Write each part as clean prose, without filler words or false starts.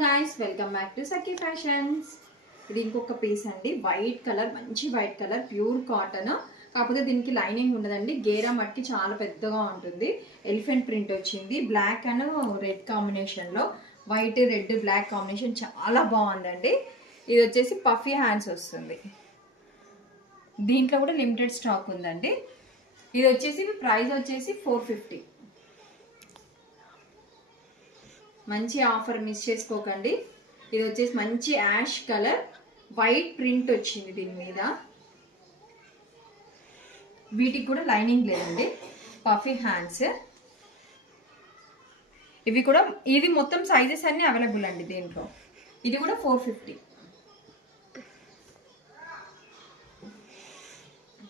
guys, welcome back to Saki Fashions. ఇది ఇంకొక piece అండి, వైట్ కలర్, మంచి వైట్ కలర్, ప్యూర్ కాటన్. కాకపోతే దీనికి లైనింగ్ ఉండదండి, గేరా మట్టికి చాలా పెద్దగా ఉంటుంది. ఎలిఫెంట్ ప్రింట్ వచ్చింది, బ్లాక్ అండ్ రెడ్ కాంబినేషన్లో. వైట్ రెడ్ బ్లాక్ కాంబినేషన్ చాలా బాగుందండి. ఇది వచ్చేసి పఫీ హ్యాండ్స్ వస్తుంది. దీంట్లో కూడా లిమిటెడ్ స్టాక్ ఉందండి. ఇది వచ్చేసి ప్రైస్ వచ్చేసి 450. మంచి ఆఫర్ మిస్ చేసుకోకండి. ఇది వచ్చేసి మంచి యాష్ కలర్, వైట్ ప్రింట్ వచ్చింది దీని మీద. వీటికి కూడా లైనింగ్ లేదండి, పఫీ హ్యాండ్స్. ఇవి కూడా, ఇది మొత్తం సైజెస్ అన్నీ అవైలబుల్ అండి దీంట్లో. ఇది కూడా 450.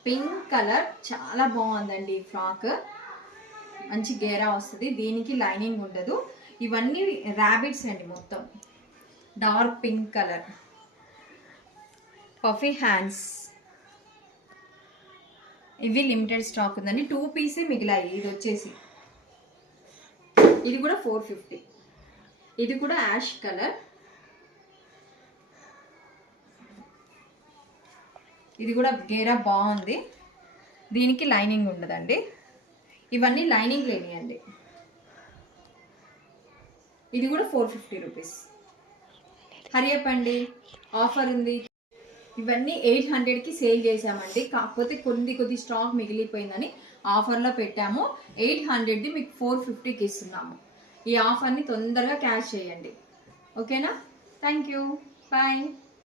పింక్ కలర్ చాలా బాగుందండి ఈ ఫ్రాక్. మంచి గేరా వస్తుంది, దీనికి లైనింగ్ ఉండదు. ఇవన్నీ ర్యాబిట్స్ అండి, మొత్తం dark pink colour, puffy hands. ఇవి లిమిటెడ్ స్టాక్ ఉందండి, 2 పీసే మిగిలాయి. ఇది వచ్చేసి ఇది కూడా 450. ఇది కూడా యాష్ కలర్, ఇది కూడా గేరా బాగుంది, దీనికి లైనింగ్ ఉండదండి. ఇవన్నీ లైనింగ్ లేనియండి. ఇది కూడా 450 రూపీస్. హరియప్ అండి, ఆఫర్ ఉంది. ఇవన్నీ 800కి సేల్ చేసామండి, కాకపోతే కొద్ది స్టాక్ మిగిలిపోయిందని ఆఫర్లో పెట్టాము. 800ది మీకు 450కి ఇస్తున్నాము. ఈ ఆఫర్ని తొందరగా క్యాష్ చేయండి, ఓకేనా? Thank you, bye.